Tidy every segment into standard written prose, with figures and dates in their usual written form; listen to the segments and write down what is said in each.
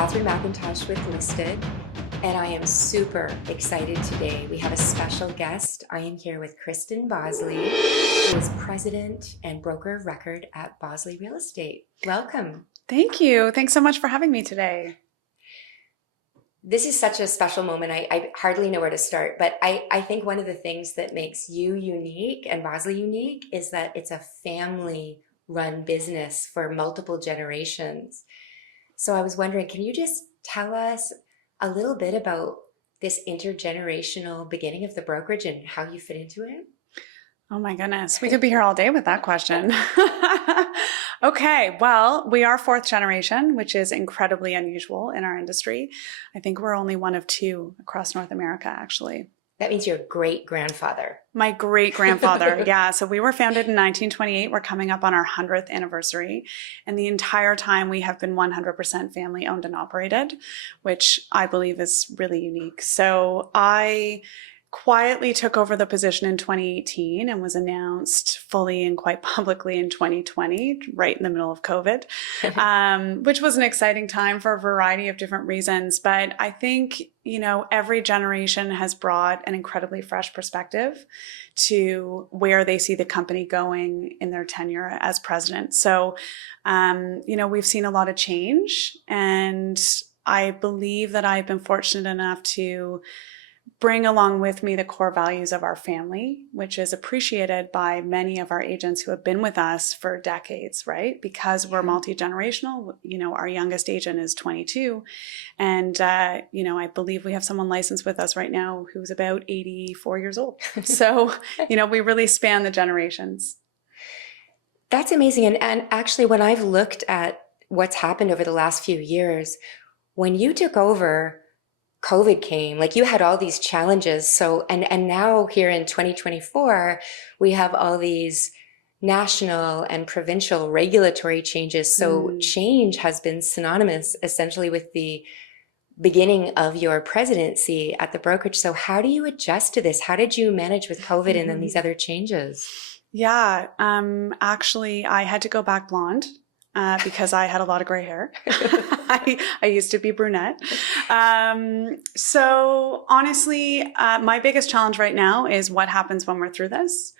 Catharine MacIntosh with Listed, and I am super excited today. We have a special guest. I am here with Christan Bosley, who is president and broker of record at Bosley Real Estate. Welcome. Thank you. Thanks so much for having me today. This is such a special moment. I hardly know where to start, but I think one of the things that makes you unique and Bosley unique is that it's a family-run business for multiple generations. So I was wondering, can you just tell us a little bit about this intergenerational beginning of the brokerage and how you fit into it? Oh my goodness. We could be here all day with that question. Okay. Well, we are fourth generation, which is incredibly unusual in our industry. I think we're only one of two across North America, actually. That means your great-grandfather. My great-grandfather, yeah. So we were founded in 1928. We're coming up on our 100th anniversary. And the entire time we have been 100% family owned and operated, which I believe is really unique. So I quietly took over the position in 2018 and was announced fully and quite publicly in 2020, right in the middle of COVID, which was an exciting time for a variety of different reasons. But I think, every generation has brought an incredibly fresh perspective to where they see the company going in their tenure as president. So, we've seen a lot of change, and I believe that I've been fortunate enough to bring along with me the core values of our family, which is appreciated by many of our agents who have been with us for decades, right? Because we're multi-generational. Our youngest agent is 22. And, I believe we have someone licensed with us right now who's about 84 years old. So, we really span the generations. That's amazing. And actually, when I've looked at what's happened over the last few years, when you took over, COVID came, like you had all these challenges. So, and now here in 2024, we have all these national and provincial regulatory changes. So change has been synonymous essentially with the beginning of your presidency at the brokerage. So how do you adjust to this? How did you manage with COVID and then these other changes? Yeah, actually I had to go back blonde. Because I had a lot of gray hair. I used to be brunette. So honestly, my biggest challenge right now is what happens when we're through this,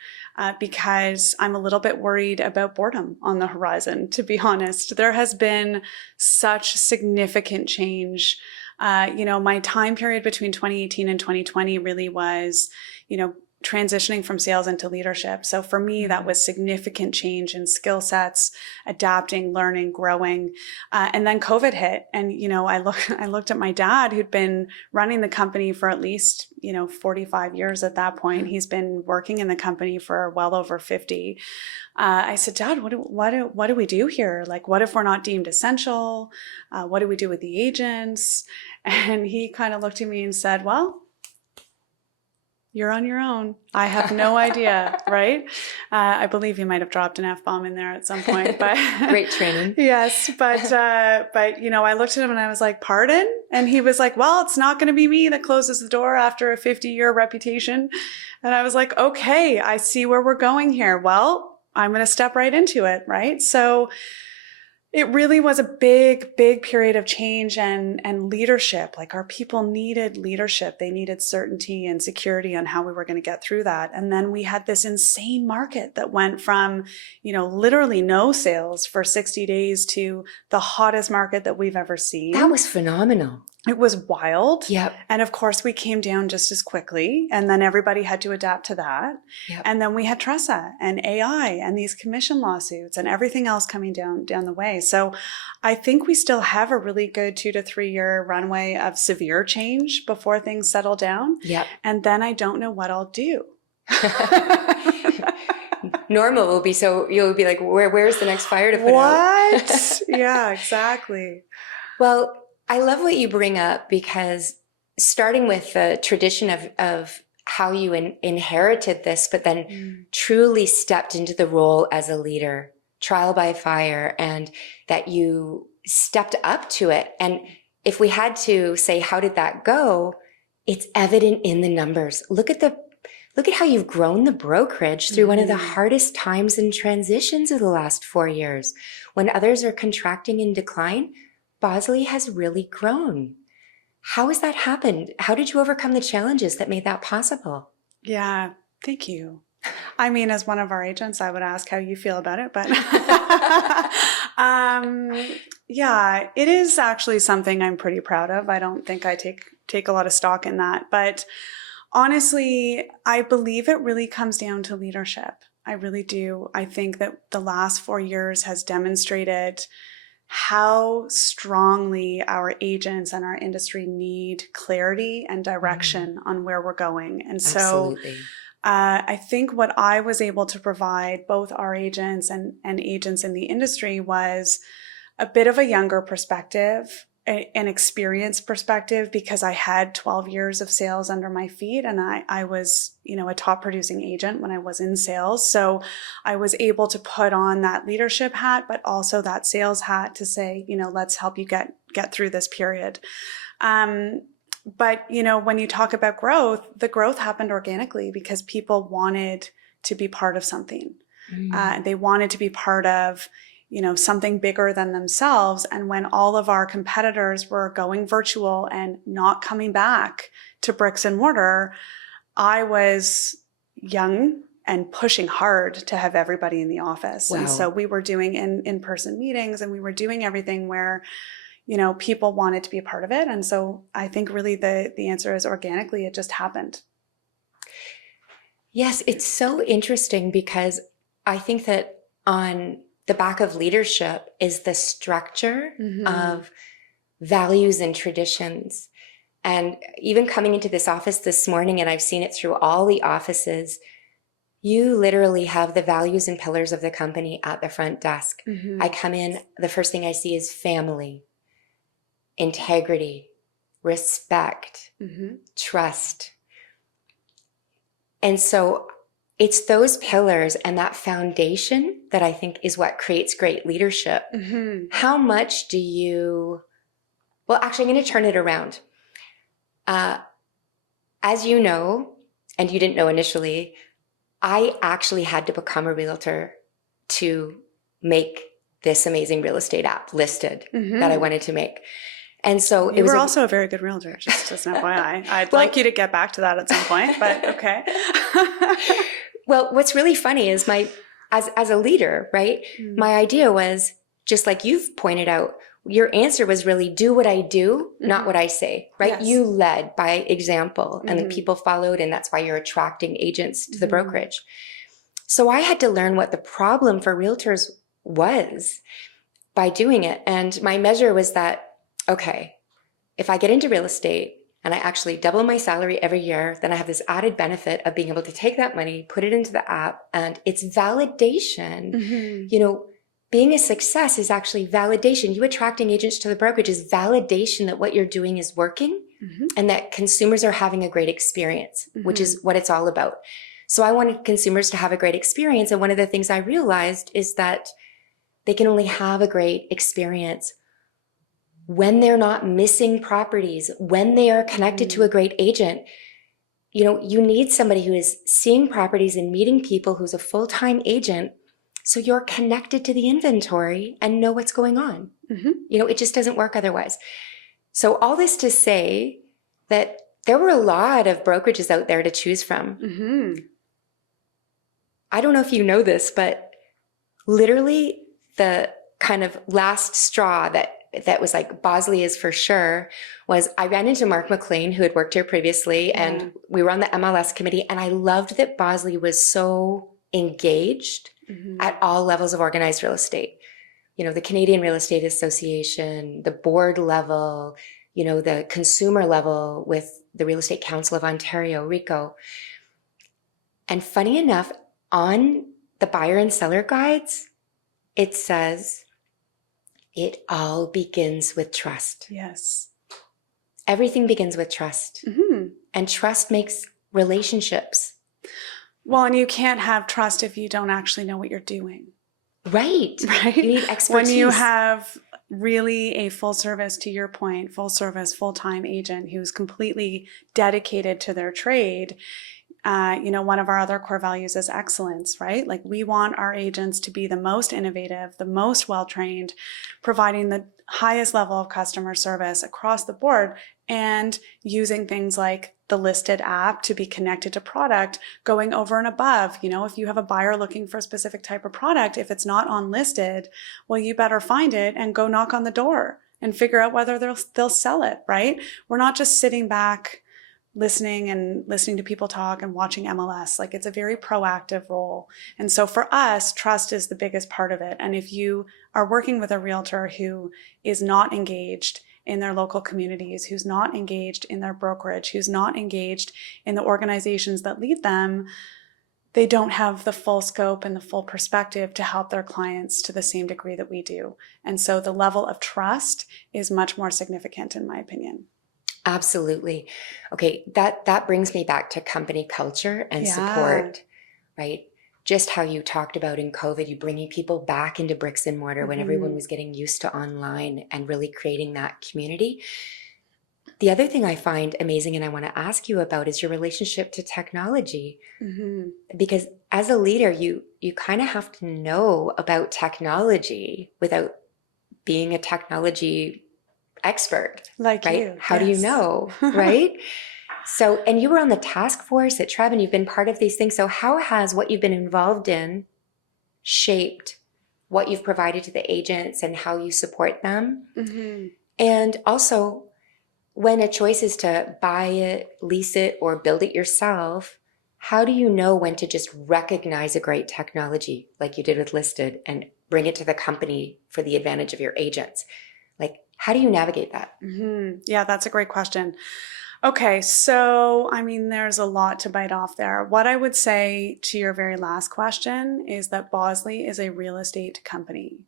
because I'm a little bit worried about boredom on the horizon, to be honest. There has been such significant change. My time period between 2018 and 2020 really was, transitioning from sales into leadership. So for me, that was significant change in skill sets, adapting, learning, growing. And then COVID hit. And, I looked at my dad, who'd been running the company for at least, 45 years at that point. He's been working in the company for well over 50. I said, Dad, what do we do here? Like, what if we're not deemed essential? What do we do with the agents? And he kind of looked at me and said, well, you're on your own. I have no idea, right? I believe you might have dropped an F-bomb in there at some point, but great training. Yes, but I looked at him and I was like, "Pardon?" And he was like, "Well, it's not going to be me that closes the door after a 50-year reputation." And I was like, "Okay, I see where we're going here. Well, I'm going to step right into it, right?" So it really was a big, big period of change and leadership. Like, our people needed leadership. They needed certainty and security on how we were going to get through that. And then we had this insane market that went from, literally no sales for 60 days to the hottest market that we've ever seen. That was phenomenal. It was wild. Yep. And of course we came down just as quickly, and then everybody had to adapt to that. Yep. And then we had Tressa and AI and these commission lawsuits and everything else coming down the way. So I think we still have a really good 2 to 3 year runway of severe change before things settle down. Yep. And then I don't know what I'll do. Normal will be, so you'll be like, where's the next fire to put out? What? Yeah, exactly. Well, I love what you bring up, because starting with the tradition of how you inherited this, but then truly stepped into the role as a leader, trial by fire, and that you stepped up to it. And if we had to say, how did that go? It's evident in the numbers. Look at how you've grown the brokerage through one of the hardest times and transitions of the last 4 years. When others are contracting in decline, Bosley has really grown. How has that happened? How did you overcome the challenges that made that possible? Yeah, thank you. I mean, as one of our agents, I would ask how you feel about it, but yeah, it is actually something I'm pretty proud of. I don't think I take a lot of stock in that, but honestly, I believe it really comes down to leadership. I really do. I think that the last 4 years has demonstrated how strongly our agents and our industry need clarity and direction on where we're going. And so Absolutely. I think what I was able to provide both our agents and agents in the industry was a bit of a younger perspective, an experienced perspective, because I had 12 years of sales under my feet, and I was, a top producing agent when I was in sales. So I was able to put on that leadership hat, but also that sales hat to say, let's help you get through this period. But, when you talk about growth, the growth happened organically because people wanted to be part of something. They wanted to be part of, something bigger than themselves. And when all of our competitors were going virtual and not coming back to bricks and mortar, I was young and pushing hard to have everybody in the office. Wow. And so we were doing in-person meetings, and we were doing everything where people wanted to be a part of it. And so I think really the answer is organically, it just happened. Yes, it's so interesting because I think that on the back of leadership is the structure of values and traditions. And even coming into this office this morning, and I've seen it through all the offices, you literally have the values and pillars of the company at the front desk. I come in, the first thing I see is family, integrity, respect, trust. And so it's those pillars and that foundation that I think is what creates great leadership. How much do you, well, actually, I'm going to turn it around. As you know, and you didn't know initially, I actually had to become a realtor to make this amazing real estate app listed that I wanted to make. And so you were also a very good realtor, just as an FYI. I'd like you to get back to that at some point, but okay. Well, what's really funny is as a leader, right? My idea was, just like you've pointed out, your answer was really do what I do, not what I say, right? Yes. You led by example, and the people followed, and that's why you're attracting agents to the brokerage. So I had to learn what the problem for realtors was by doing it. And my measure was that, okay, if I get into real estate and I actually double my salary every year, then I have this added benefit of being able to take that money, put it into the app, and it's validation. Being a success is actually validation. You attracting agents to the brokerage is validation that what you're doing is working and that consumers are having a great experience, which is what it's all about. So I wanted consumers to have a great experience. And one of the things I realized is that they can only have a great experience when they're not missing properties, when they are connected to a great agent. You need somebody who is seeing properties and meeting people, who's a full-time agent, so you're connected to the inventory and know what's going on. It just doesn't work otherwise. So all this to say that there were a lot of brokerages out there to choose from. I don't know if you know this, but literally the kind of last straw that was like Bosley is for sure was I ran into Mark McLean, who had worked here previously, and we were on the MLS committee, and I loved that Bosley was so engaged at all levels of organized real estate. The Canadian Real Estate Association, the board level, the consumer level with the Real Estate Council of Ontario, RICO. And funny enough, on the buyer and seller guides, it says, it all begins with trust. Yes. Everything begins with trust. And trust makes relationships. Well, and you can't have trust if you don't actually know what you're doing. Right. You need expertise. When you have really a full service, to your point, full service, full-time agent who's completely dedicated to their trade, One of our other core values is excellence, right? Like we want our agents to be the most innovative, the most well-trained, providing the highest level of customer service across the board, and using things like the listed app to be connected to product, going over and above. If you have a buyer looking for a specific type of product, if it's not on listed, well, you better find it and go knock on the door and figure out whether they'll sell it, right? We're not just sitting back listening to people talk and watching MLS. Like it's a very proactive role. And so for us, trust is the biggest part of it. And if you are working with a realtor who is not engaged in their local communities, who's not engaged in their brokerage, who's not engaged in the organizations that lead them, they don't have the full scope and the full perspective to help their clients to the same degree that we do. And so the level of trust is much more significant, in my opinion. Absolutely. Okay, that brings me back to company culture and support, right? Just how you talked about in COVID, you bringing people back into bricks and mortar when everyone was getting used to online and really creating that community. The other thing I find amazing and I want to ask you about is your relationship to technology. Because as a leader, you kind of have to know about technology without being a technology expert, like right? you. How do you know, right? So, and you were on the task force at Treb and you've been part of these things. So how has what you've been involved in shaped what you've provided to the agents and how you support them? And also, when a choice is to buy it, lease it, or build it yourself, how do you know when to just recognize a great technology like you did with Listed and bring it to the company for the advantage of your agents? Like, how do you navigate that? Yeah, that's a great question. Okay, so there's a lot to bite off there. What I would say to your very last question is that Bosley is a real estate company.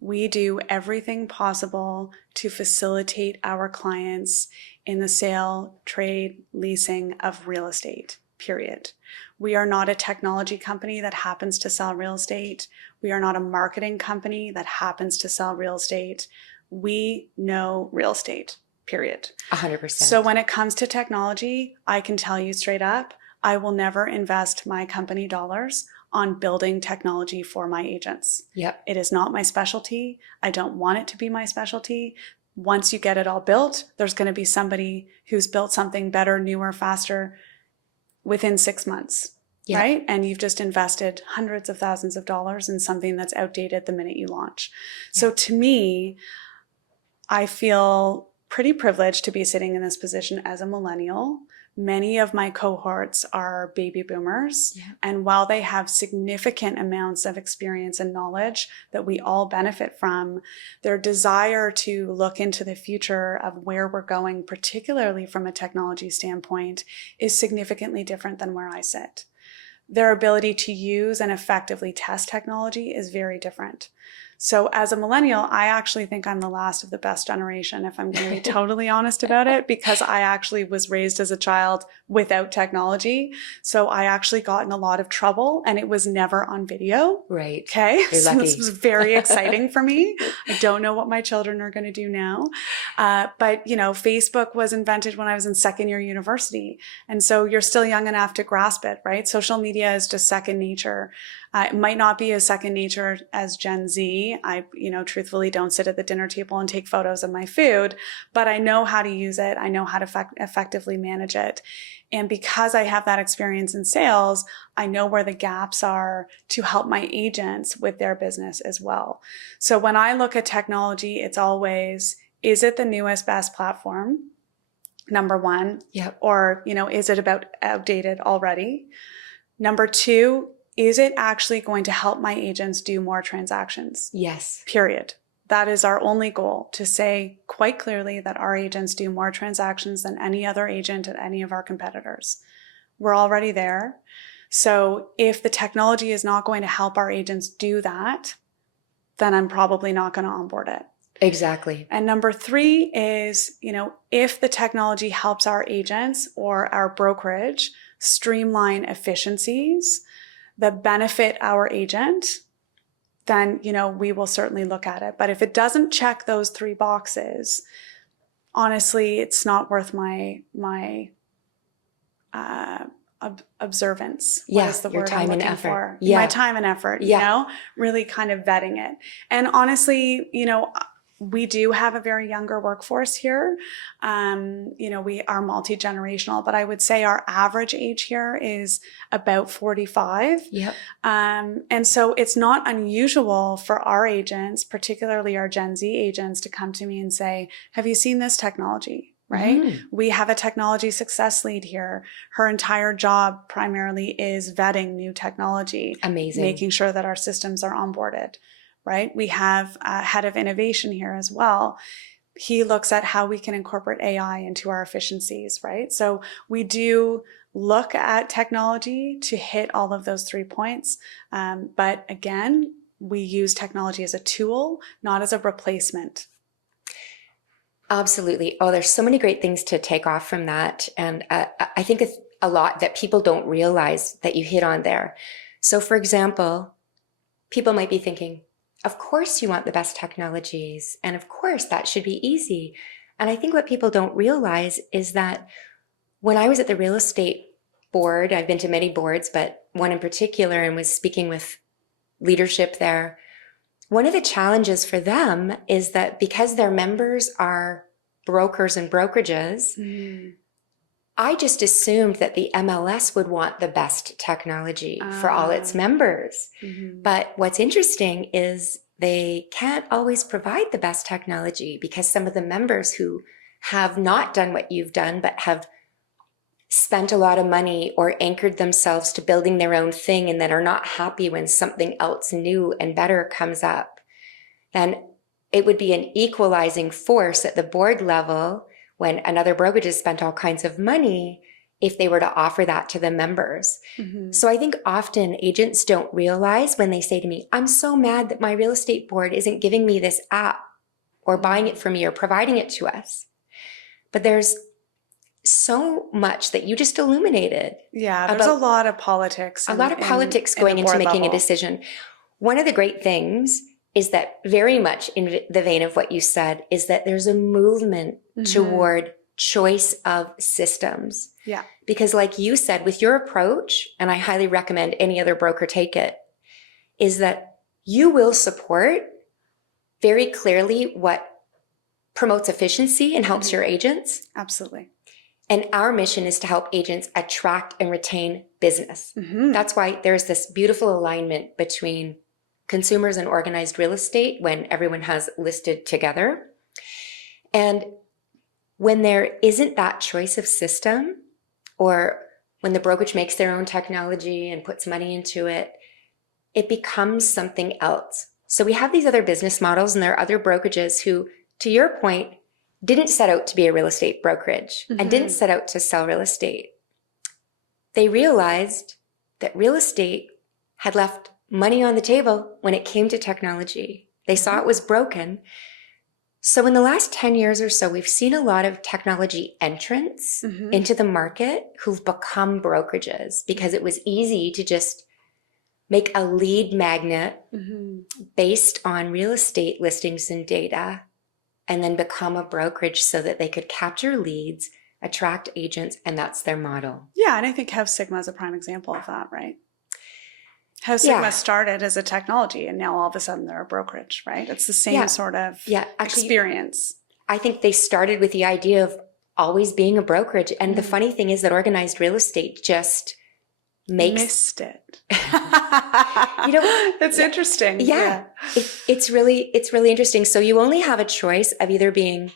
We do everything possible to facilitate our clients in the sale, trade, leasing of real estate, period. We are not a technology company that happens to sell real estate. We are not a marketing company that happens to sell real estate. We know real estate, period. 100%. So when it comes to technology, I can tell you straight up, I will never invest my company dollars on building technology for my agents. Yep. It is not my specialty. I don't want it to be my specialty. Once you get it all built, there's going to be somebody who's built something better, newer, faster within 6 months. Yep. Right? And you've just invested hundreds of thousands of dollars in something that's outdated the minute you launch. Yep. So to me, I feel pretty privileged to be sitting in this position as a millennial. Many of my cohorts are baby boomers. Yeah. And while they have significant amounts of experience and knowledge that we all benefit from, their desire to look into the future of where we're going, particularly from a technology standpoint, is significantly different than where I sit. Their ability to use and effectively test technology is very different. So as a millennial, I actually think I'm the last of the best generation, if I'm going to be totally honest about it, because I actually was raised as a child without technology. So I actually got in a lot of trouble and it was never on video. Right. Okay. You're so lucky. This was very exciting for me. I don't know what my children are going to do now. But Facebook was invented when I was in second year university. And so you're still young enough to grasp it, right? Social media is just second nature. It might not be as second nature as Gen Z. I, truthfully don't sit at the dinner table and take photos of my food, but I know how to use it. I know how to effectively manage it. And because I have that experience in sales, I know where the gaps are to help my agents with their business as well. So when I look at technology, it's always, is it the newest, best platform? Number one. Yep. Or, is it about outdated already? Number two, is it actually going to help my agents do more transactions? Yes. Period. That is our only goal, to say quite clearly that our agents do more transactions than any other agent at any of our competitors. We're already there. So if the technology is not going to help our agents do that, then I'm probably not going to onboard it. Exactly. And number three is, if the technology helps our agents or our brokerage streamline efficiencies that benefit our agent, then, we will certainly look at it. But if it doesn't check those three boxes, honestly, it's not worth my observance. Yeah, What is the your word time I'm and looking effort. for? Yeah. My time and effort, Yeah. you know, really kind of vetting it. And honestly, you know, we do have a very younger workforce here. You know, we are multi-generational, but I would say our average age here is about 45. Yep. And so it's not unusual for our agents, particularly our Gen Z agents, to come to me and say, have you seen this technology? Right? Mm-hmm. We have a technology success lead here. Her entire job primarily is vetting new technology. Amazing. Making sure that our systems are onboarded. Right? We have a head of innovation here as well. He looks at how we can incorporate AI into our efficiencies, right? So we do look at technology to hit all of those 3 points. But again, we use technology as a tool, not as a replacement. Absolutely. Oh, there's so many great things to take off from that. And I think it's a lot that people don't realize that you hit on there. So for example, people might be thinking, of course you want the best technologies, and of course that should be easy. And I think what people don't realize is that when I was at the real estate board, I've been to many boards, but one in particular, and was speaking with leadership there, one of the challenges for them is that because their members are brokers and brokerages, I just assumed that the MLS would want the best technology for all its members. But what's interesting is they can't always provide the best technology because some of the members who have not done what you've done, but have spent a lot of money or anchored themselves to building their own thing and then are not happy when something else new and better comes up, then it would be an equalizing force at the board level when another brokerage has spent all kinds of money if they were to offer that to the members. So I think often agents don't realize when they say to me, I'm so mad that my real estate board isn't giving me this app or buying it for me or providing it to us. But there's so much that you just illuminated. Yeah, there's a lot of politics. A lot of politics going into making a decision. One of the great things is that, very much in the vein of what you said, is that there's a movement toward choice of systems. Yeah. Because like you said, with your approach, and I highly recommend any other broker take it, is that you will support very clearly what promotes efficiency and helps your agents. Absolutely. And our mission is to help agents attract and retain business. That's why there's this beautiful alignment between consumers and organized real estate when everyone has listed together. And when there isn't that choice of system, or when the brokerage makes their own technology and puts money into it, it becomes something else. So we have these other business models, and there are other brokerages who, to your point, didn't set out to be a real estate brokerage and didn't set out to sell real estate. They realized that real estate had left money on the table when it came to technology. They saw it was broken. So in the last 10 years or so, we've seen a lot of technology entrants into the market who've become brokerages because it was easy to just make a lead magnet based on real estate listings and data, and then become a brokerage so that they could capture leads, attract agents, and that's their model. Yeah, and I think House Sigma is a prime example of that, right? House Sigma started as a technology, and now all of a sudden they're a brokerage, right? It's the same sort of experience. I think they started with the idea of always being a brokerage. And the funny thing is that organized real estate just missed it. That's interesting. Yeah. It's really interesting. So you only have a choice of either being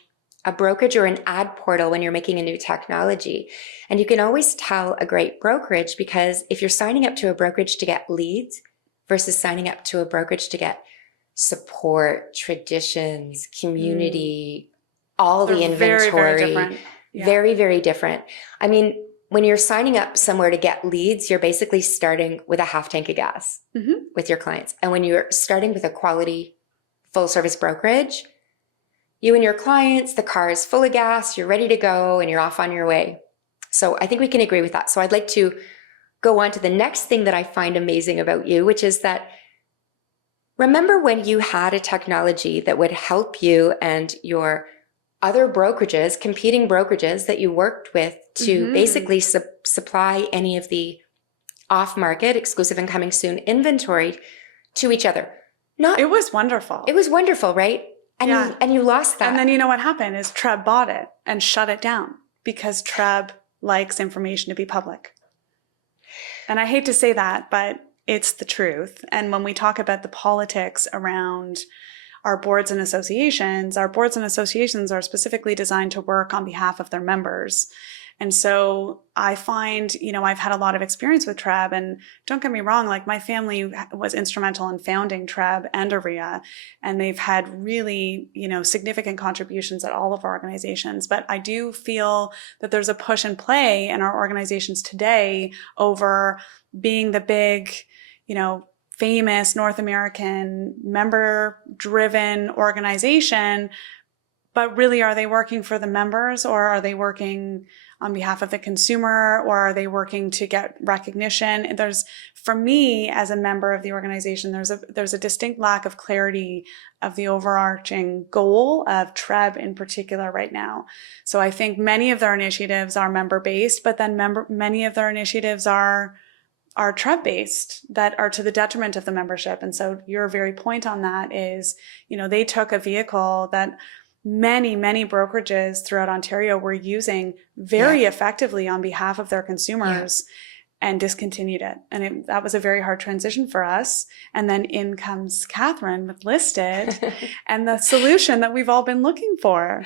a brokerage or an ad portal when you're making a new technology. And you can always tell a great brokerage because if you're signing up to a brokerage to get leads versus signing up to a brokerage to get support, traditions, community, all the inventory. Very, very different. Yeah. Very, very different. I mean, when you're signing up somewhere to get leads, you're basically starting with a half tank of gas with your clients. And when you're starting with a quality full service brokerage, you and your clients, the car is full of gas, you're ready to go, and you're off on your way. So I think we can agree with that. So I'd like to go on to the next thing that I find amazing about you, which is that remember when you had a technology that would help you and your other brokerages, competing brokerages that you worked with to basically supply any of the off-market, exclusive and coming soon inventory to each other. It was wonderful. It was wonderful, right? And you lost that. And then you know what happened is Treb bought it and shut it down because Treb likes information to be public. And I hate to say that, but it's the truth. And when we talk about the politics around our boards and associations are specifically designed to work on behalf of their members. And so I find, I've had a lot of experience with Treb, and don't get me wrong, like my family was instrumental in founding Treb and AREA, and they've had really, significant contributions at all of our organizations. But I do feel that there's a push and play in our organizations today over being the big, famous North American member-driven organization. But really, are they working for the members, or are they working on behalf of the consumer, or are they working to get recognition? For me, as a member of the organization, there's a distinct lack of clarity of the overarching goal of Treb in particular right now. So I think many of their initiatives are member-based, but then many of their initiatives are Treb-based that are to the detriment of the membership. And so your very point on that is, they took a vehicle that many, many brokerages throughout Ontario were using very effectively on behalf of their consumers and discontinued it. And that was a very hard transition for us. And then in comes Catharine with Listed and the solution that we've all been looking for.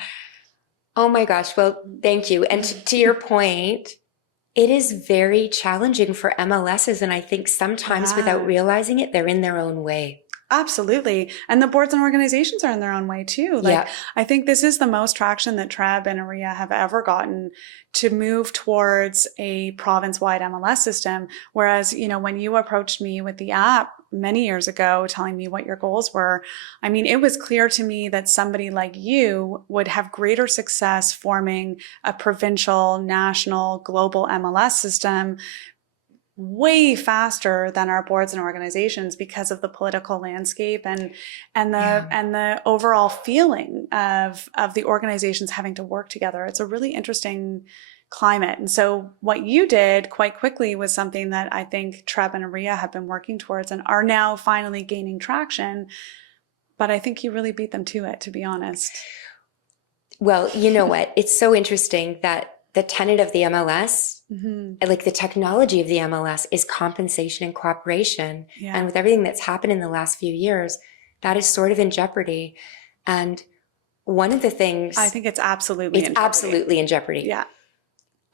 Oh my gosh. Well, thank you. And to your point, it is very challenging for MLSs. And I think sometimes without realizing it, they're in their own way. Absolutely. And the boards and organizations are in their own way too. I think this is the most traction that Treb and AREA have ever gotten to move towards a province-wide MLS system. Whereas, when you approached me with the app many years ago, telling me what your goals were, it was clear to me that somebody like you would have greater success forming a provincial, national, global MLS system way faster than our boards and organizations because of the political landscape and the overall feeling of the organizations having to work together. It's a really interesting climate. And so what you did quite quickly was something that I think Treb and AREA have been working towards and are now finally gaining traction. But I think you really beat them to it, to be honest. Well, you know what? It's so interesting that the tenet of the MLS, like the technology of the MLS, is compensation and cooperation. Yeah. And with everything that's happened in the last few years, that is sort of in jeopardy. And one of the things... I think it's absolutely in jeopardy. Yeah.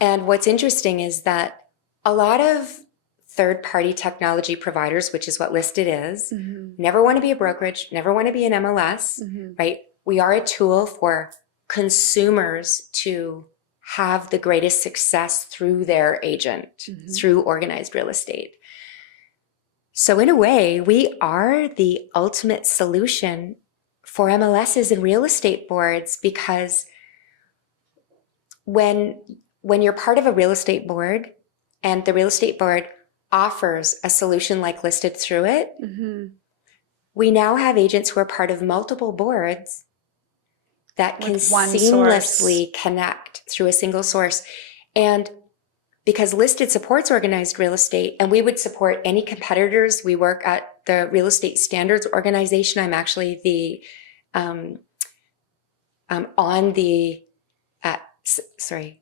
And what's interesting is that a lot of third-party technology providers, which is what Listed is, never want to be a brokerage, never want to be an MLS, right? We are a tool for consumers to have the greatest success through their agent, through organized real estate. So in a way, we are the ultimate solution for MLSs and real estate boards, because when you're part of a real estate board and the real estate board offers a solution like Listed through it, we now have agents who are part of multiple boards that can seamlessly connect through a single source. And because Listed supports organized real estate, and we would support any competitors. We work at the Real Estate Standards Organization. I'm actually the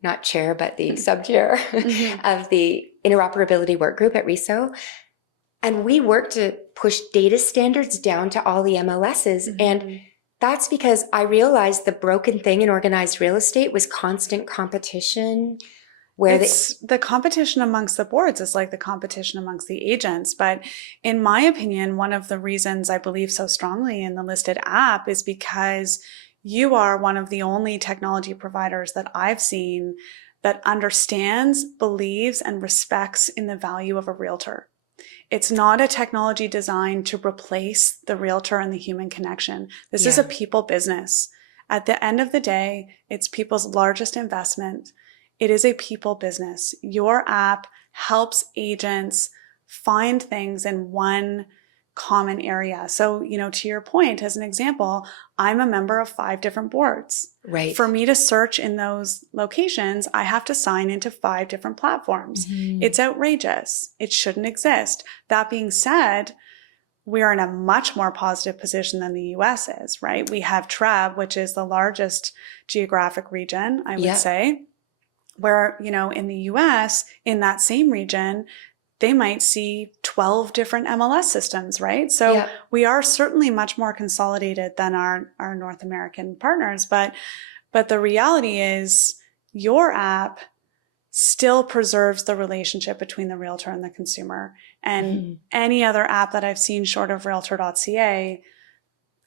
not chair, but the sub-chair of the interoperability work group at RESO. And we work to push data standards down to all the MLSs. And that's because I realized the broken thing in organized real estate was constant competition. Where the competition amongst the boards is like the competition amongst the agents. But in my opinion, one of the reasons I believe so strongly in the Listed app is because you are one of the only technology providers that I've seen that understands, believes, and respects in the value of a realtor. It's not a technology designed to replace the realtor and the human connection. This is a people business. At the end of the day, it's people's largest investment. It is a people business. Your app helps agents find things in one common area. So, to your point, as an example, I'm a member of 5 different boards. Right. For me to search in those locations, I have to sign into 5 different platforms. It's outrageous. It shouldn't exist. That being said, we are in a much more positive position than the US is, right? We have TREB, which is the largest geographic region, I would say, where, in the US, in that same region, they might see 12 different MLS systems, right? So we are certainly much more consolidated than our North American partners. But the reality is your app still preserves the relationship between the realtor and the consumer. And any other app that I've seen short of realtor.ca,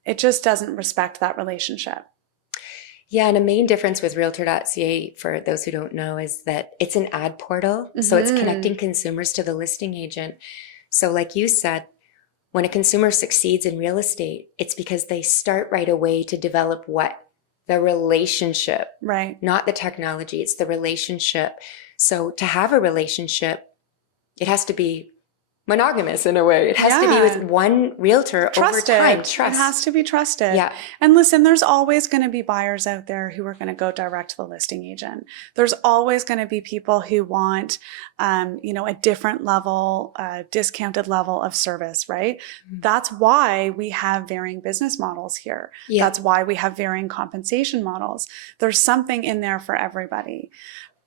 it just doesn't respect that relationship. Yeah, and a main difference with realtor.ca, for those who don't know, is that it's an ad portal. So it's connecting consumers to the listing agent. So like you said, when a consumer succeeds in real estate, it's because they start right away to develop what? The relationship. Right. Not the technology, it's the relationship. So to have a relationship, it has to be monogamous in a way. It has to be with one realtor over time. Trust. It has to be trusted. Yeah. And listen, there's always going to be buyers out there who are going to go direct to the listing agent. There's always going to be people who want, a different level, discounted level of service, right? That's why we have varying business models here. That's why we have varying compensation models. There's something in there for everybody.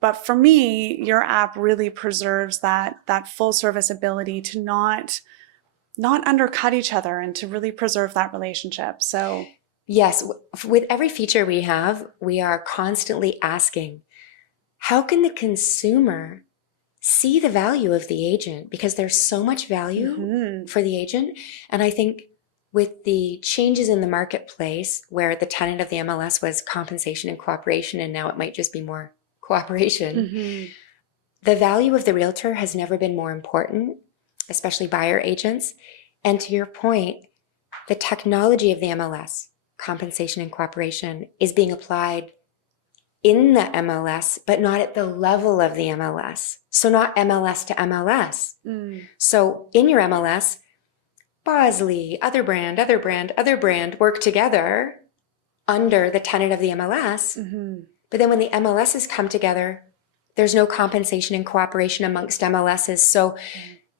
But for me, your app really preserves that full service ability to not undercut each other and to really preserve that relationship. So yes, with every feature we have, we are constantly asking, how can the consumer see the value of the agent? Because there's so much value for the agent. And I think with the changes in the marketplace, where the tenet of the MLS was compensation and cooperation, and now it might just be more cooperation. The value of the realtor has never been more important, especially buyer agents. And to your point, the technology of the MLS, compensation and cooperation, is being applied in the MLS, but not at the level of the MLS. So not MLS to MLS. So in your MLS, Bosley, other brand work together under the tenet of the MLS. But then when the MLSs come together, there's no compensation and cooperation amongst MLSs. So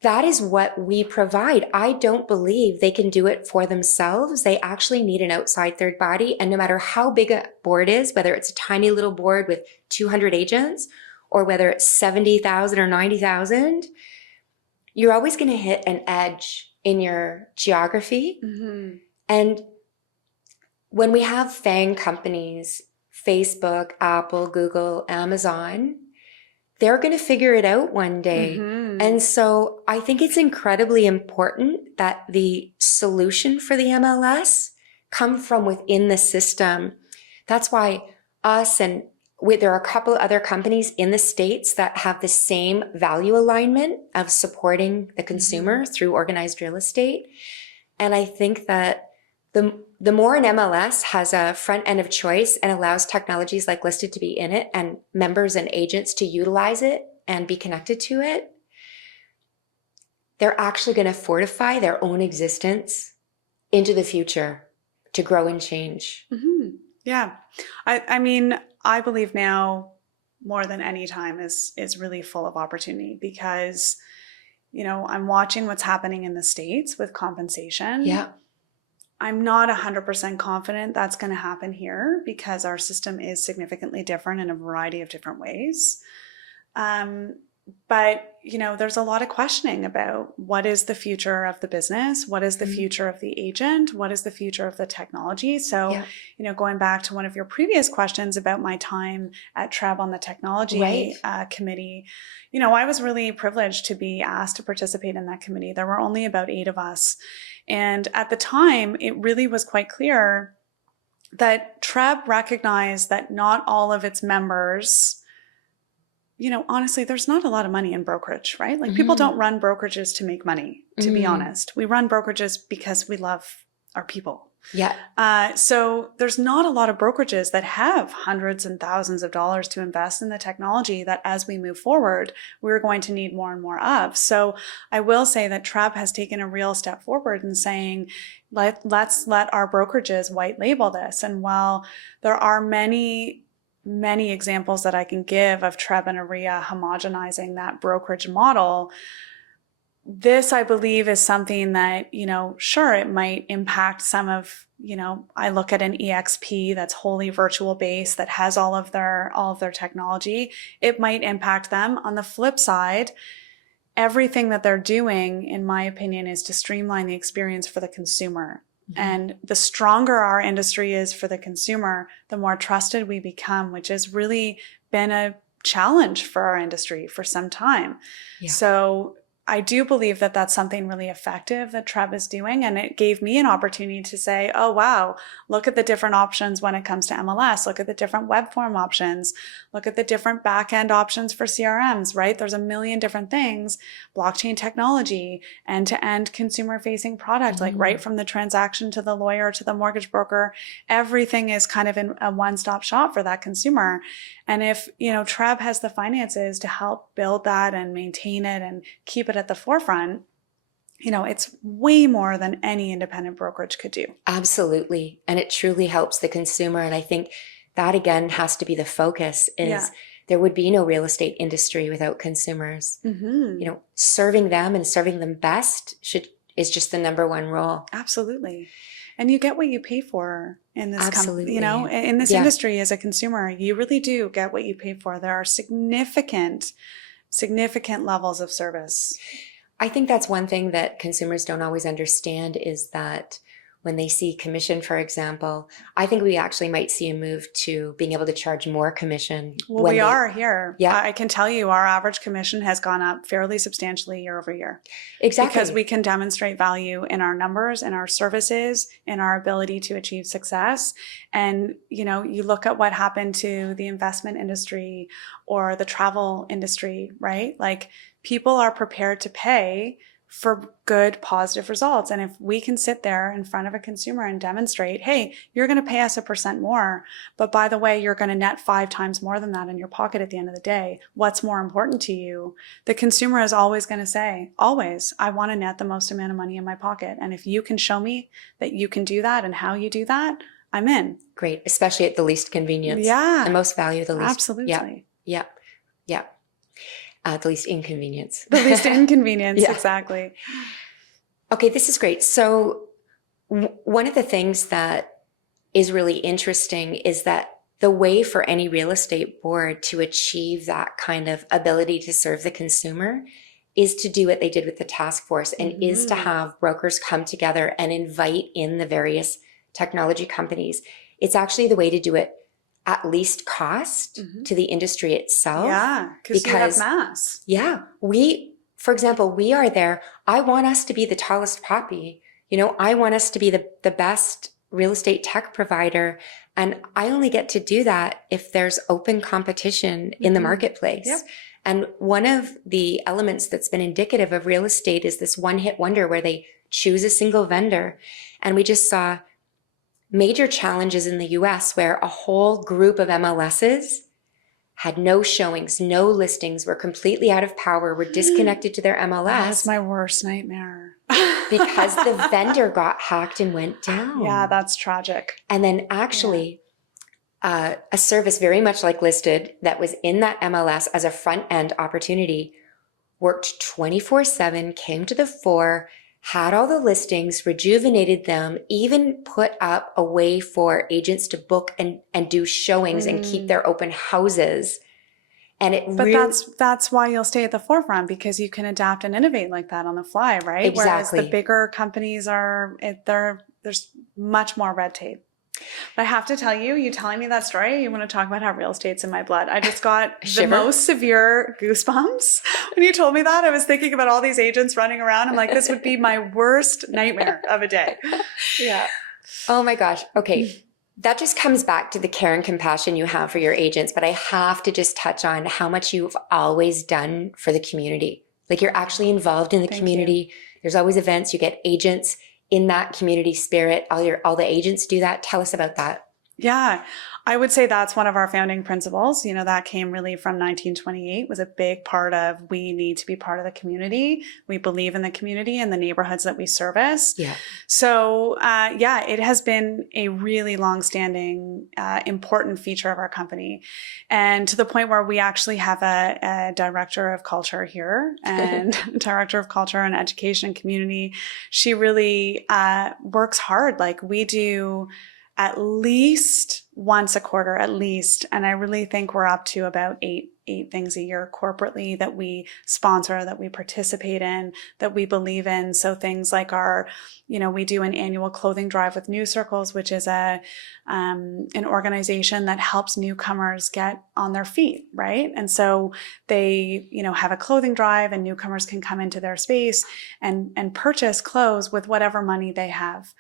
that is what we provide. I don't believe they can do it for themselves. They actually need an outside third body. And no matter how big a board is, whether it's a tiny little board with 200 agents, or whether it's 70,000 or 90,000, you're always going to hit an edge in your geography. And when we have FANG companies, Facebook, Apple, Google, Amazon, they're going to figure it out one day. And so I think it's incredibly important that the solution for the MLS come from within the system. That's why us and there are a couple other companies in the States that have the same value alignment of supporting the consumer through organized real estate. And I think that the more an MLS has a front end of choice and allows technologies like Listed to be in it and members and agents to utilize it and be connected to it, they're actually going to fortify their own existence into the future to grow and change. Yeah. I mean, I believe now more than any time is really full of opportunity because, I'm watching what's happening in the States with compensation. I'm not 100% confident that's going to happen here because our system is significantly different in a variety of different ways. But, there's a lot of questioning about what is the future of the business? What is the future of the agent? What is the future of the technology? So, going back to one of your previous questions about my time at TREB on the technology committee, I was really privileged to be asked to participate in that committee. There were only about 8 of us. And at the time, it really was quite clear that TREB recognized that not all of its members, honestly, there's not a lot of money in brokerage, right? Like people don't run brokerages to make money, to be honest. We run brokerages because we love our people, Yeah. So there's not a lot of brokerages that have hundreds and thousands of dollars to invest in the technology that as we move forward, we're going to need more and more of. So I will say that TREB has taken a real step forward in saying, let's let our brokerages white label this. And while there are many examples that I can give of TREB and AREA homogenizing that brokerage model, this, I believe, is something that, sure, it might impact some of, I look at an EXP that's wholly virtual based, that has all of their technology. It might impact them. On the flip side, everything that they're doing, in my opinion, is to streamline the experience for the consumer. Mm-hmm. And the stronger our industry is for the consumer, the more trusted we become, which has really been a challenge for our industry for some time. Yeah. So I do believe that that's something really effective that TREB is doing. And it gave me an opportunity to say, oh, wow, look at the different options when it comes to MLS. Look at the different web form options. Look at the different back-end options for CRMs, right? There's a million different things, blockchain technology, end-to-end consumer-facing product, mm-hmm. like right from the transaction to the lawyer to the mortgage broker, everything is kind of in a one-stop shop for that consumer. And if, TREB has the finances to help build that and maintain it and keep it at the forefront, it's way more than any independent brokerage could do. Absolutely. And it truly helps the consumer. And I think that, again, has to be the focus is there would be no real estate industry without consumers. Mm-hmm. Serving them and serving them best is just the number one role. Absolutely. And you get what you pay for in this company, in this industry as a consumer, you really do get what you pay for. There are significant levels of service. I think that's one thing that consumers don't always understand is that when they see commission, for example, I think we actually might see a move to being able to charge more commission. Well, we are here. Yeah. I can tell you our average commission has gone up fairly substantially year over year. Exactly. Because we can demonstrate value in our numbers, in our services, in our ability to achieve success. And, you look at what happened to the investment industry or the travel industry, right? Like people are prepared to pay for good, positive results. And if we can sit there in front of a consumer and demonstrate, hey, you're going to pay us 1% more, but by the way, you're going to net 5 times more than that in your pocket at the end of the day. What's more important to you? The consumer is always going to say, always, I want to net the most amount of money in my pocket. And if you can show me that you can do that and how you do that, I'm in. Great. Especially at the least convenience. Yeah. The most value, the least. Absolutely. Yeah. The least inconvenience. The least inconvenience, exactly. Okay, this is great. So one of the things that is really interesting is that the way for any real estate board to achieve that kind of ability to serve the consumer is to do what they did with the task force and mm-hmm. is to have brokers come together and invite in the various technology companies. It's actually the way to do it at least cost mm-hmm. to the industry itself. Yeah, because you have mass. Yeah. For example, we are there. I want us to be the tallest poppy. I want us to be the best real estate tech provider. And I only get to do that if there's open competition in the marketplace. Yep. And one of the elements that's been indicative of real estate is this one-hit wonder where they choose a single vendor. And we just saw major challenges in the US where a whole group of MLSs had no showings, no listings, were completely out of power, were disconnected to their MLS. That's my worst nightmare. Because the vendor got hacked and went down. Yeah, that's tragic. And then actually a service very much like Listed that was in that MLS as a front end opportunity worked 24/7, came to the fore, had all the listings, rejuvenated them, even put up a way for agents to book and do showings and keep their open houses. And that's why you'll stay at the forefront, because you can adapt and innovate like that on the fly, right? Exactly. Whereas the bigger companies there's much more red tape. But I have to tell you telling me that story, you want to talk about how real estate's in my blood. I just got the most severe goosebumps when you told me that. I was thinking about all these agents running around. I'm like, this would be my worst nightmare of a day. Yeah. Oh my gosh. Okay. That just comes back to the care and compassion you have for your agents. But I have to just touch on how much you've always done for the community. Like you're actually involved in the community. There's always events. You get agents in that community spirit, all the agents do that. Tell us about that. Yeah, I would say that's one of our founding principles. You know, that came really from 1928, was a big part of, we need to be part of the community. We believe in the community and the neighborhoods that we service. Yeah. So, yeah, it has been a really longstanding, important feature of our company. And to the point where we actually have a director of culture here and director of culture and education and community. She really works hard. Like, we do at least once a quarter, at least. And I really think we're up to about eight things a year corporately that we sponsor, that we participate in, that we believe in. So things like we do an annual clothing drive with New Circles, which is an organization that helps newcomers get on their feet, right? And so they, have a clothing drive, and newcomers can come into their space and purchase clothes with whatever money they have.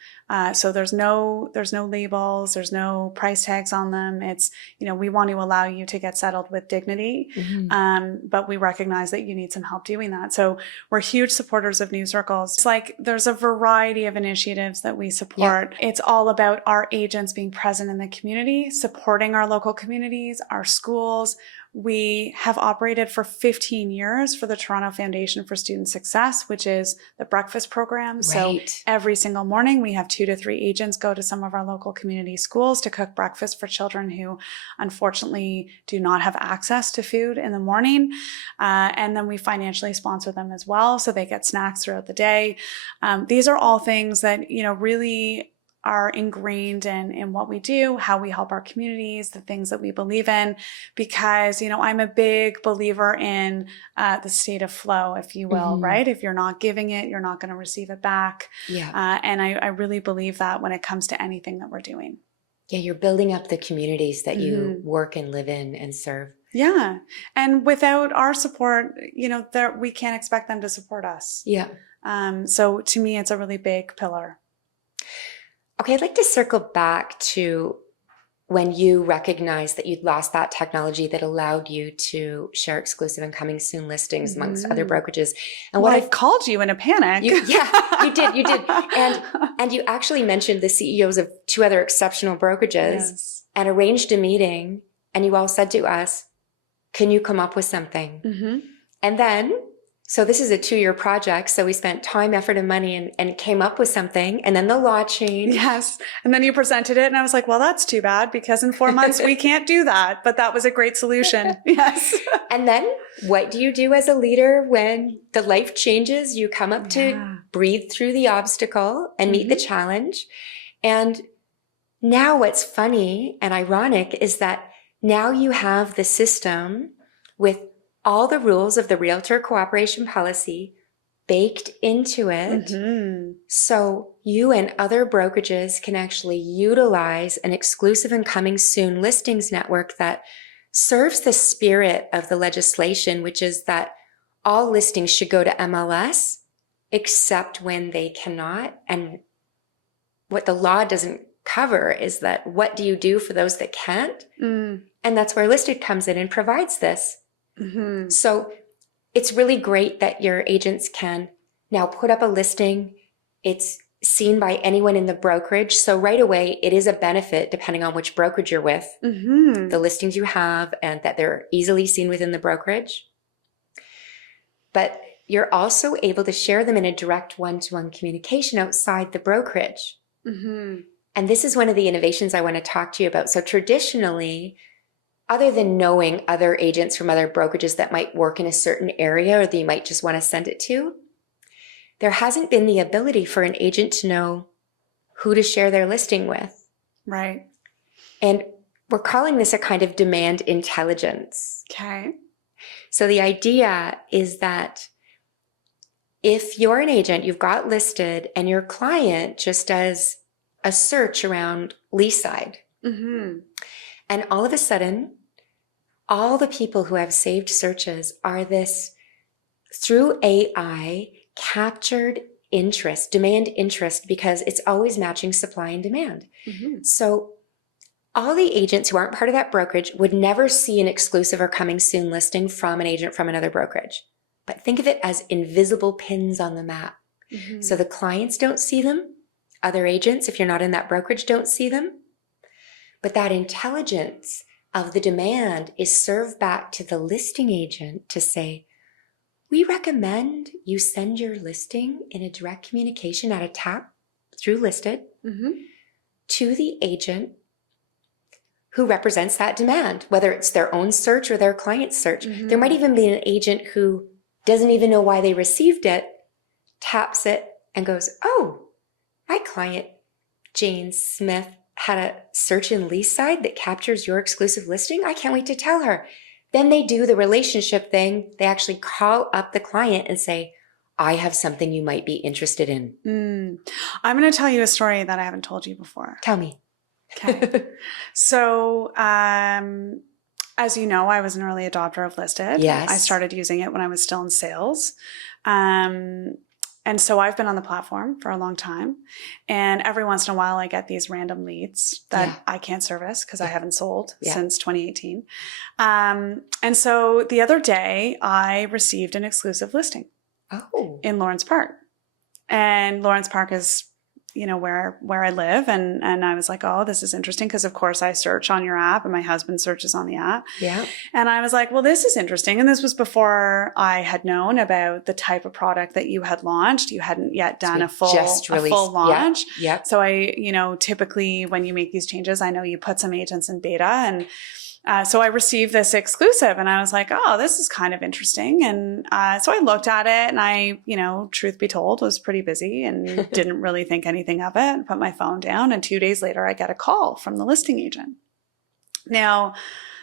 So there's no labels, there's no price tags on them. It's, we want to allow you to get settled with dignity. But we recognize that you need some help doing that. So we're huge supporters of New Circles. It's like, there's a variety of initiatives that we support. Yeah. It's all about our agents being present in the community, supporting our local communities, our schools. We have operated for 15 years for the Toronto Foundation for Student Success, which is the breakfast program. Right. So every single morning we have 2 to 3 agents go to some of our local community schools to cook breakfast for children who unfortunately do not have access to food in the morning. And then we financially sponsor them as well, so they get snacks throughout the day. These are all things that, really are ingrained in what we do, how we help our communities, the things that we believe in, because, I'm a big believer in the state of flow, if you will, right? If you're not giving it, you're not going to receive it back. Yeah. And I really believe that when it comes to anything that we're doing. Yeah, you're building up the communities that you work and live in and serve. Yeah. And without our support, we can't expect them to support us. Yeah. So to me, it's a really big pillar. Okay, I'd like to circle back to when you recognized that you'd lost that technology that allowed you to share exclusive and coming soon listings amongst other brokerages. And I called you in a panic. You did. And you actually mentioned the CEOs of 2 other exceptional brokerages and arranged a meeting. And you all said to us, can you come up with something? And then, so this is a 2-year project. So we spent time, effort, and money and came up with something. And then the law changed. Yes. And then you presented it. And I was like, well, that's too bad, because in 4 months we can't do that. But that was a great solution. Yes. And then what do you do as a leader when the life changes? You come up to breathe through the obstacle and meet the challenge. And now what's funny and ironic is that now you have the system with all the rules of the Realtor Cooperation Policy baked into it. So you and other brokerages can actually utilize an exclusive and coming soon listings network that serves the spirit of the legislation, which is that all listings should go to MLS except when they cannot. And what the law doesn't cover is that, what do you do for those that can't? And that's where Listed comes in and provides this. So it's really great that your agents can now put up a listing. It's seen by anyone in the brokerage. So right away, it is a benefit depending on which brokerage you're with, the listings you have, and that they're easily seen within the brokerage. But you're also able to share them in a direct one-to-one communication outside the brokerage. And this is one of the innovations I want to talk to you about. So traditionally, other than knowing other agents from other brokerages that might work in a certain area or that you might just want to send it to, there hasn't been the ability for an agent to know who to share their listing with. Right. And we're calling this a kind of demand intelligence. Okay. So the idea is that if you're an agent, you've got listed, and your client just does a search around Leaside, and all of a sudden, all the people who have saved searches are this, through AI, captured interest, demand interest, because it's always matching supply and demand. So all the agents who aren't part of that brokerage would never see an exclusive or coming soon listing from an agent from another brokerage. But think of it as invisible pins on the map. So the clients don't see them, Other agents, if you're not in that brokerage, don't see them. But that intelligence of the demand is served back to the listing agent to say, we recommend you send your listing in a direct communication at a tap through Listed to the agent who represents that demand, whether it's their own search or their client's search. There might even be an agent who doesn't even know why they received it, taps it and goes, oh, my client, Jane Smith, had a search and lease side that captures your exclusive listing. I can't wait to tell her. Then they do the relationship thing. They actually call up the client and say, I have something you might be interested in. I'm going to tell you a story that I haven't told you before. Tell me. Okay. So, as you know, I was an early adopter of Listed. Yes. I started using it when I was still in sales. And so I've been on the platform for a long time. And every once in a while, I get these random leads that I can't service because I haven't sold since 2018. And so the other day, I received an exclusive listing in Lawrence Park. And Lawrence Park is, you know, where I live. And I was like, oh, this is interesting. Because of course I search on your app and my husband searches on the app. Yeah. And I was like, well, this is interesting. And this was before I had known about the type of product that you had launched. You hadn't yet done a full launch. Yeah. So I, you know, typically when you make these changes, I know you put some agents in beta, and so I received this exclusive and I was like, oh, this is kind of interesting. And so I looked at it and I, you know, truth be told, was pretty busy and didn't really think anything of it and put my phone down. And 2 days later, I get a call from the listing agent. Now,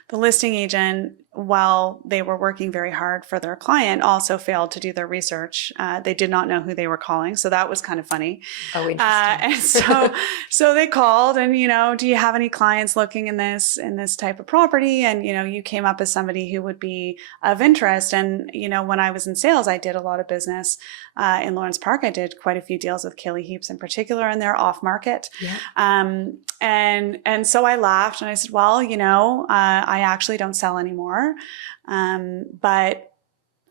the listing agent, while they were working very hard for their client, also failed to do their research. They did not know who they were calling. So that was kind of funny. Oh, interesting. And so they called and, you know, do you have any clients looking in this type of property? And, you know, you came up as somebody who would be of interest. And, you know, when I was in sales, I did a lot of business in Lawrence Park. I did quite a few deals with Killy Heaps in particular, and they're off market. Yeah. And so I laughed and I said, well, you know, I actually don't sell anymore. But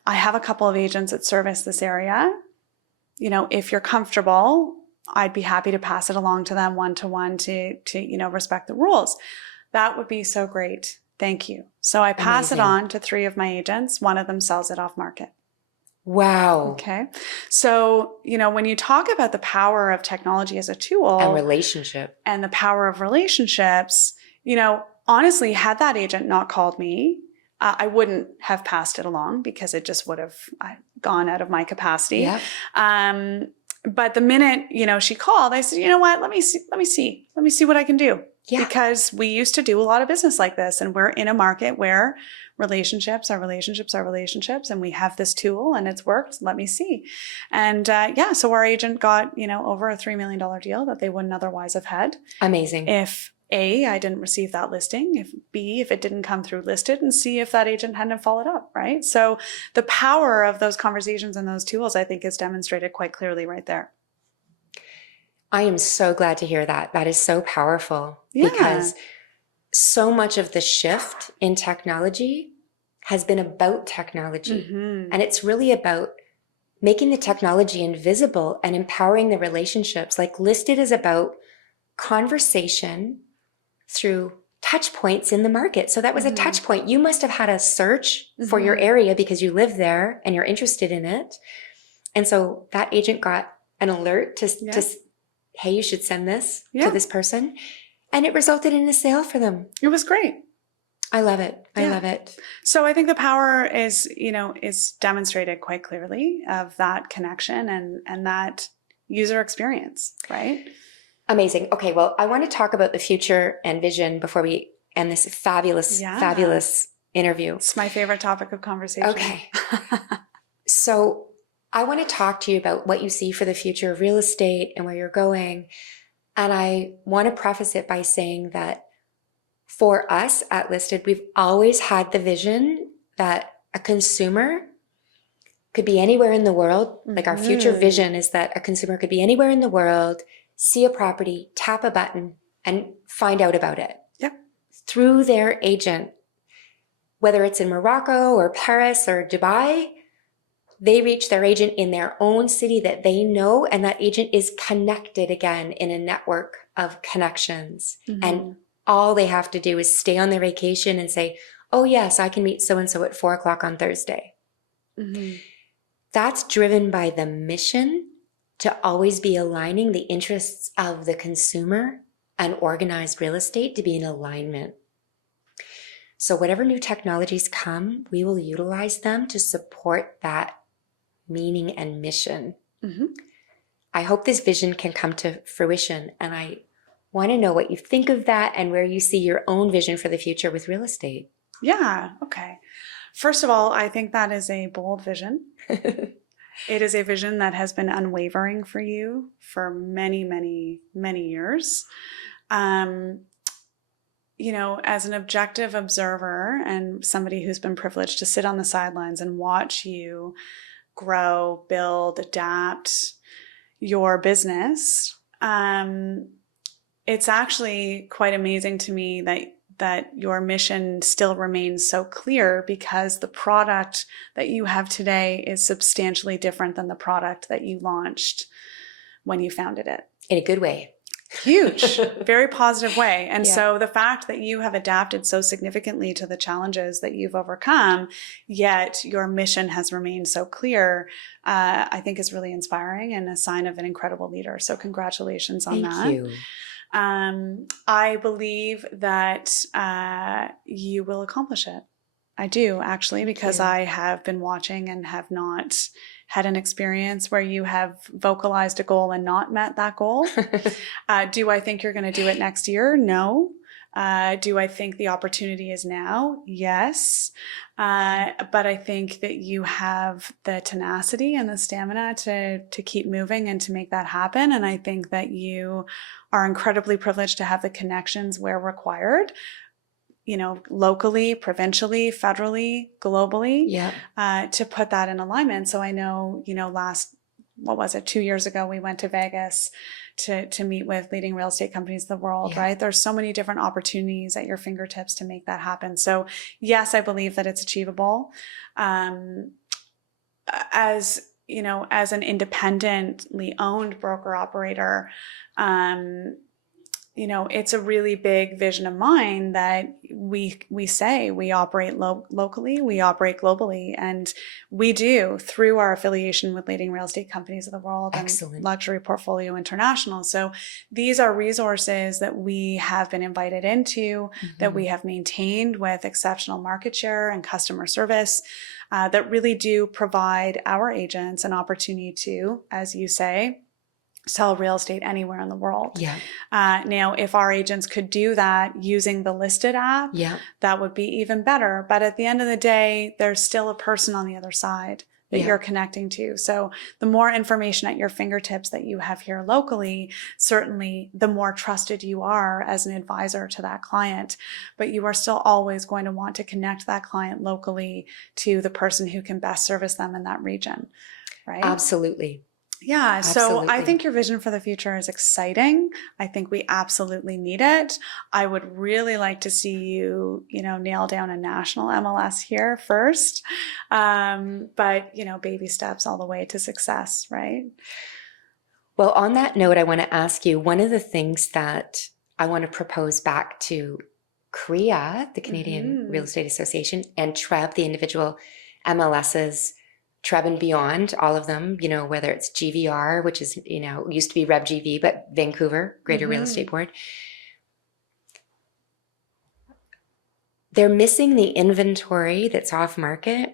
I have a couple of agents that service this area. You know, if you're comfortable, I'd be happy to pass it along to them one-to-one to, you know, respect the rules. That would be so great. Thank you. So I pass it on to 3 of my agents. One of them sells it off market. Wow. Okay. So, you know, when you talk about the power of technology as a tool and relationship and the power of relationships, you know, honestly, had that agent not called me, I wouldn't have passed it along because it just would have gone out of my capacity. Yep. But the minute, you know, she called, I said, you know what, let me see what I can do. Yeah. Because we used to do a lot of business like this, and we're in a market where relationships are relationships are relationships, and we have this tool and it's worked. Let me see. And so our agent got, you know, over a $3 million deal that they wouldn't otherwise have had. Amazing. If A, I didn't receive that listing, if B, if it didn't come through Listed, and C, if that agent hadn't followed up, right? So the power of those conversations and those tools, I think, is demonstrated quite clearly right there. I am so glad to hear that. That is so powerful because so much of the shift in technology has been about technology. Mm-hmm. And it's really about making the technology invisible and empowering the relationships. Like Listed is about conversation through touch points in the market. So that was a touch point. You must have had a search for your area because you live there and you're interested in it. And so that agent got an alert to hey, you should send this to this person. And it resulted in a sale for them. It was great. I love it. I love it. So I think the power is, you know, is demonstrated quite clearly of that connection and that user experience, right? Amazing. Okay, well, I want to talk about the future and vision before we end this fabulous interview. It's my favorite topic of conversation. Okay. So I want to talk to you about what you see for the future of real estate and where you're going. And I want to preface it by saying that for us at Listed, we've always had the vision that a consumer could be anywhere in the world. Like our future vision is that a consumer could be anywhere in the world, see a property, tap a button, and find out about it. Yep. Through their agent, whether it's in Morocco or Paris or Dubai, they reach their agent in their own city that they know, and that agent is connected again in a network of connections. And all they have to do is stay on their vacation and say, oh yes, I can meet so-and-so at 4 o'clock on Thursday. That's driven by the mission to always be aligning the interests of the consumer and organized real estate to be in alignment. So whatever new technologies come, we will utilize them to support that meaning and mission. I hope this vision can come to fruition, and I want to know what you think of that and where you see your own vision for the future with real estate. Yeah, okay. First of all, I think that is a bold vision. It is a vision that has been unwavering for you for many, many, many years. You know, as an objective observer and somebody who's been privileged to sit on the sidelines and watch you grow, build, adapt your business, it's actually quite amazing to me that your mission still remains so clear, because the product that you have today is substantially different than the product that you launched when you founded it. In a good way. Huge, very positive way. And so the fact that you have adapted so significantly to the challenges that you've overcome, yet your mission has remained so clear, I think is really inspiring and a sign of an incredible leader. So congratulations on that. Thank you. I believe that you will accomplish it. I do, actually, because I have been watching and have not had an experience where you have vocalized a goal and not met that goal. Do I think you're going to do it next year? No. Do I think the opportunity is now? Yes. But I think that you have the tenacity and the stamina to keep moving and to make that happen. And I think that you are incredibly privileged to have the connections where required, you know, locally, provincially, federally, globally, to put that in alignment. So I know, you know, 2 years ago, we went to Vegas to meet with leading real estate companies of the world, right? There's so many different opportunities at your fingertips to make that happen. So yes, I believe that it's achievable. As you know, as an independently owned broker operator, you know, it's a really big vision of mine that we say we operate locally, we operate globally, and we do through our affiliation with leading real estate companies of the world. Excellent. And Luxury Portfolio International. So these are resources that we have been invited into, that we have maintained with exceptional market share and customer service, that really do provide our agents an opportunity to, as you say, sell real estate anywhere in the world. Now, if our agents could do that using the listed app, that would be even better. But at the end of the day, there's still a person on the other side that you're connecting to. So the more information at your fingertips that you have here locally, certainly the more trusted you are as an advisor to that client. But you are still always going to want to connect that client locally to the person who can best service them in that region, right? Absolutely. Yeah. Absolutely. So I think your vision for the future is exciting. I think we absolutely need it. I would really like to see you, you know, nail down a national MLS here first. But, you know, baby steps all the way to success, right? Well, on that note, I want to ask you, one of the things that I want to propose back to CREA, the Canadian Real Estate Association, and TREB, the individual MLSs, TREB and beyond, all of them, you know, whether it's GVR, which is, you know, used to be RebGV, but Vancouver, Greater Real Estate Board. They're missing the inventory that's off market.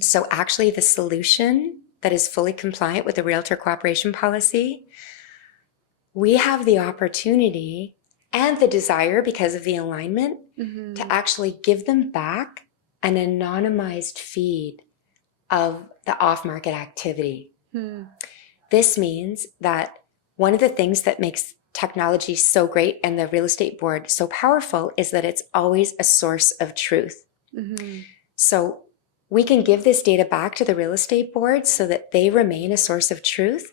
So actually the solution that is fully compliant with the Realtor Cooperation Policy, we have the opportunity and the desire, because of the alignment, to actually give them back an anonymized feed of the off-market activity. This means that one of the things that makes technology so great and the real estate board so powerful is that it's always a source of truth. So we can give this data back to the real estate board so that they remain a source of truth,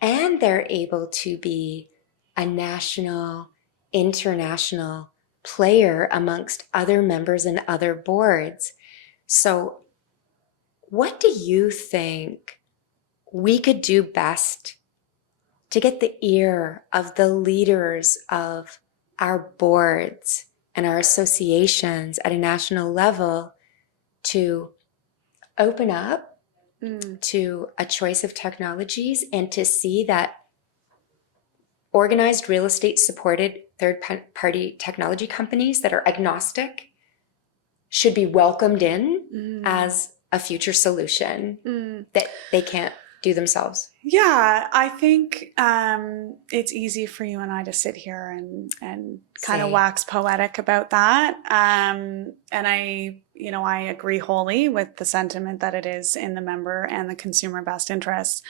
and they're able to be a national, international player amongst other members and other boards. So what do you think we could do best to get the ear of the leaders of our boards and our associations at a national level to open up to a choice of technologies and to see that organized real estate supported third-party technology companies that are agnostic should be welcomed in as a future solution that they can't do themselves? Yeah, I think it's easy for you and I to sit here and kind of wax poetic about that. And I agree wholly with the sentiment that it is in the member and the consumer best interest.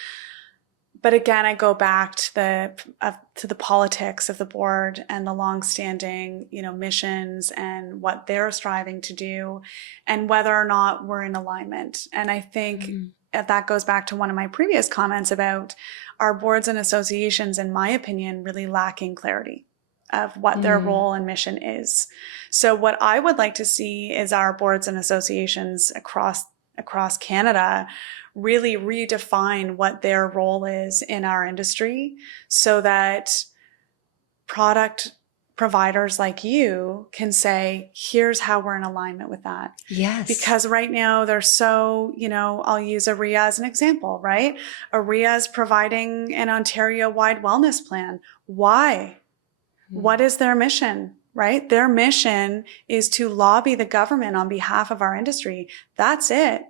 But again, I go back to the politics of the board and the longstanding, missions and what they're striving to do, and whether or not we're in alignment. And I think that goes back to one of my previous comments about our boards and associations, in my opinion, really lacking clarity of what their role and mission is. So what I would like to see is our boards and associations across Canada really redefine what their role is in our industry, so that product providers like you can say, here's how we're in alignment with that. Yes. Because right now they're so, I'll use AREA as an example, right? AREA is providing an Ontario-wide wellness plan. Why? What is their mission, right? Their mission is to lobby the government on behalf of our industry. That's it.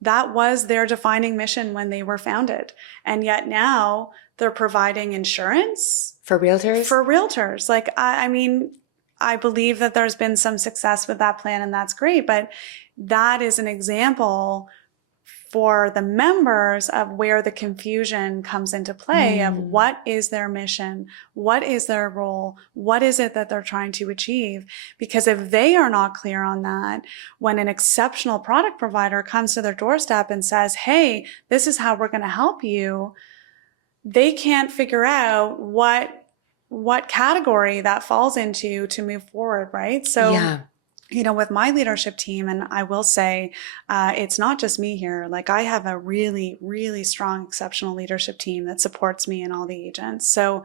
That was their defining mission when they were founded. And yet now they're providing insurance. For realtors? For realtors. Like, I mean, I believe that there's been some success with that plan, and that's great. But that is an example for the members of where the confusion comes into play of what is their mission? What is their role? What is it that they're trying to achieve? Because if they are not clear on that, when an exceptional product provider comes to their doorstep and says, hey, this is how we're going to help you, they can't figure out what category that falls into to move forward, right? So, with my leadership team, and I will say, it's not just me here. Like, I have a really, really strong, exceptional leadership team that supports me and all the agents. So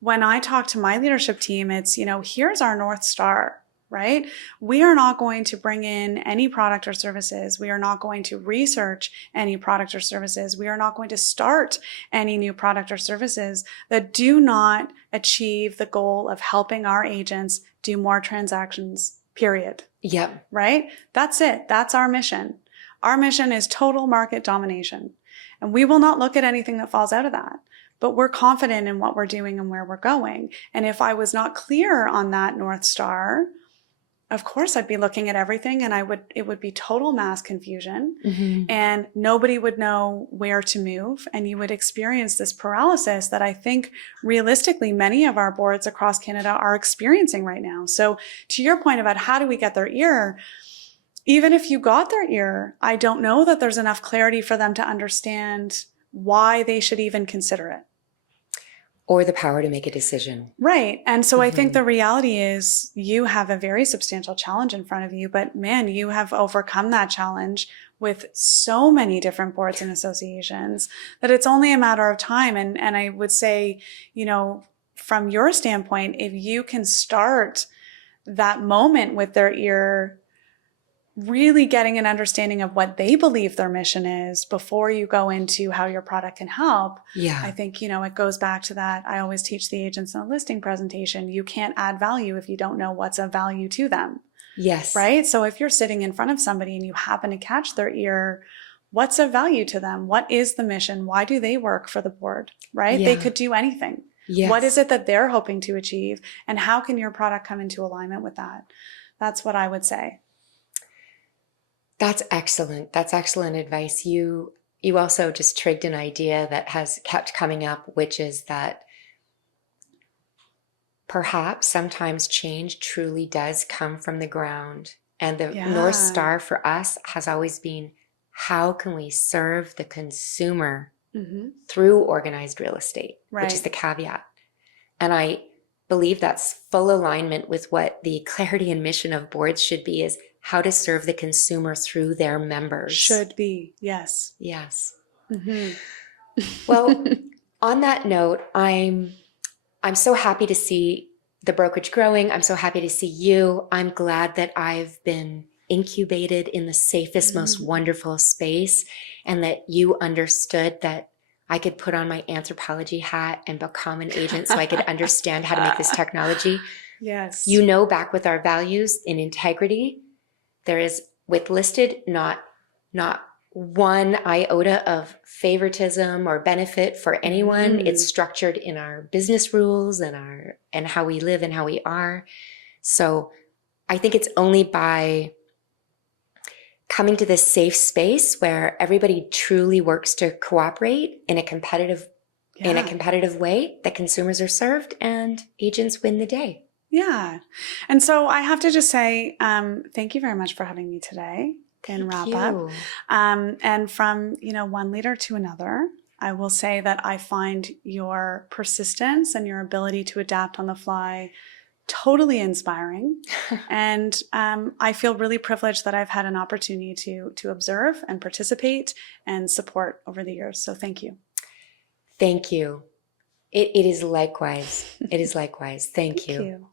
when I talk to my leadership team, it's, here's our North Star, right? We are not going to bring in any product or services. We are not going to research any product or services. We are not going to start any new product or services that do not achieve the goal of helping our agents do more transactions, period. Yep. Right? That's it. That's our mission. Our mission is total market domination. And we will not look at anything that falls out of that. But we're confident in what we're doing and where we're going. And if I was not clear on that North Star, of course I'd be looking at everything, and it would be total mass confusion, and nobody would know where to move, and you would experience this paralysis that I think realistically many of our boards across Canada are experiencing right now. So to your point about how do we get their ear, even if you got their ear, I don't know that there's enough clarity for them to understand why they should even consider it. Or the power to make a decision. Right. And so I think the reality is you have a very substantial challenge in front of you, but man, you have overcome that challenge with so many different boards and associations that it's only a matter of time. And I would say, from your standpoint, if you can start that moment with their ear, really getting an understanding of what they believe their mission is before you go into how your product can help. Yeah. I think, it goes back to that. I always teach the agents in a listing presentation, you can't add value if you don't know what's of value to them. Yes. Right? So if you're sitting in front of somebody and you happen to catch their ear, what's of value to them? What is the mission? Why do they work for the board? Right? Yeah. They could do anything. Yes. What is it that they're hoping to achieve? And how can your product come into alignment with that? That's what I would say. That's excellent. That's excellent advice. You also just trigged an idea that has kept coming up, which is that perhaps sometimes change truly does come from the ground. And the North Star for us has always been, how can we serve the consumer through organized real estate, which is the caveat. And I believe that's full alignment with what the clarity and mission of boards should be, is how to serve the consumer through their members. Should be, yes. Yes. Mm-hmm. Well, on that note, I'm so happy to see the brokerage growing. I'm so happy to see you. I'm glad that I've been incubated in the safest, most wonderful space, and that you understood that I could put on my anthropology hat and become an agent so I could understand how to make this technology. Yes. You know, back with our values in integrity, there is, with listed, not one iota of favoritism or benefit for anyone. It's structured in our business rules and how we live and how we are. So I think it's only by coming to this safe space where everybody truly works to cooperate in a competitive way that consumers are served and agents win the day. Yeah. And so I have to just say, thank you very much for having me today. And wrap up. And from, one leader to another, I will say that I find your persistence and your ability to adapt on the fly totally inspiring. And I feel really privileged that I've had an opportunity to observe and participate and support over the years. So thank you. Thank you. It is likewise. It is likewise. Thank you.